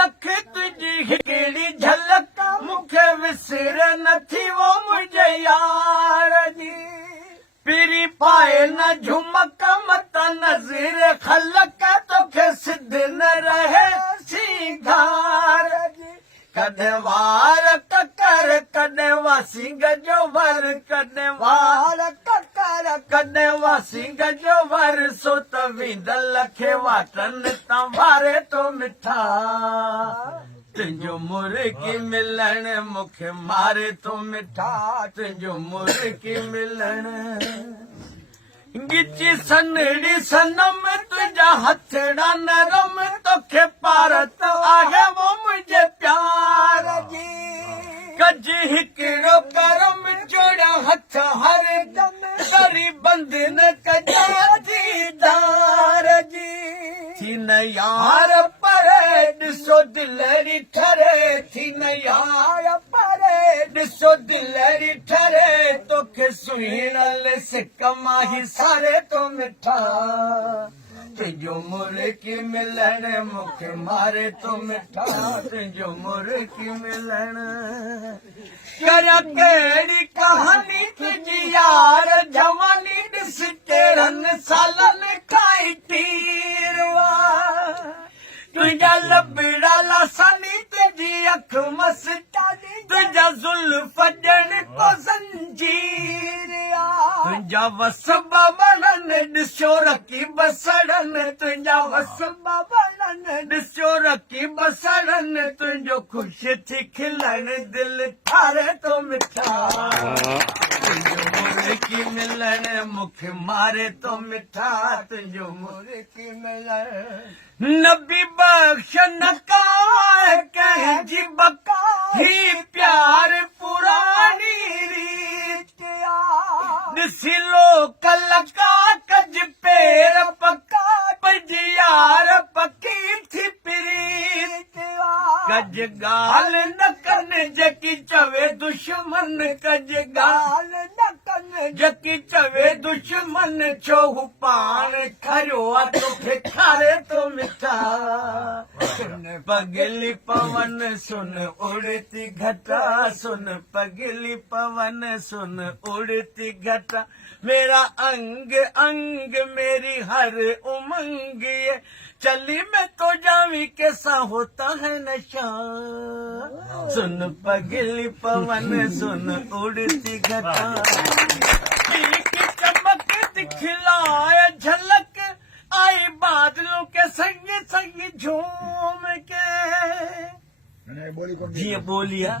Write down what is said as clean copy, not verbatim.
लख तुझी हिकिड़ी झलक मूंखे विसर नथी वो मुंहिंजे यार जी पीरी पाए न झुमक मत नज़ीर खलक तोखे सिध न रहे सिंगार जी कॾहिं वार ककर कॾहिं वासिंग जो वर कॾहिं वार ककर कॾहिं वासिंग जो वर सो त विंदल खे वाटनि तां वारे तो मिठा तुंहिंजो मुर्गी मिलण मूंखे मारे तो मिठा तुंहिंजो मुर्गी मिलण गिची सनड़ी सनम तुझा हथड़ा नरम तोखे पारत आहे वो मुझे प्यार जी कज हिकिड़ो करम जोड़ा हथ हर दम करी बंद न कजा दीदार जी थी न यार परे ॾिसो दिलरी ठरे थी न यार परे ॾिसो दिलरी ठरे तोखे सुहिणल सिक माही सारे तो मिठा तुंहिंजो मुर्गी मिलण मूंखे मारे तो मिठा तुंहिंजो मुर्गी मिलण करियां कहिड़ी कहानी तुंहिंजी यार जवानी ॾिस केरनि सालनि खाई तीरवा तुंहिंजा लबड़ा लासानी तुंहिंजी अख मस्तानी तुंहिंजा ज़ुल्फ़ ॼण को ज़ंजीर तुंहिंजा वसबा वणनि ॾिसो रखी बसड़नि तुंहिंजा वसबा वणनि ॾिसो रखी बसड़नि तुंहिंजो ख़ुशि थी खिलण दिलि ठारे तो मिठा तुंहिंजो मुर्गी मिलण मूंखे मारे तो मिठा तुंहिंजो मुर्गी मिलण नबी बख्श न काए कंहिंजी बका ही प्यार पुरानी रीत ॾिसी लोक लका कज पेर पका पंहिंजी यार पकी थी प्रीत कज ॻाल्हि न कनि जेकी चवे दुश्मन कज ॻाल्हि न कनि जेकी चवे दुश्मन छो हू पाण खरियो आहे तोखे खारे तो मिठा सुन पगली पवन सुन उड़ती घटा सुन पगली पवन सुन उड़ती घटा मेरा अंग अंग मेरी हर उमंग ये चली मैं तो जावी कैसा होता है नशा सुन पगली पवन सुन उड़ती घटा की चमक दिखलाए झलक आई बादलों के संग संग झूम के जी बोलिया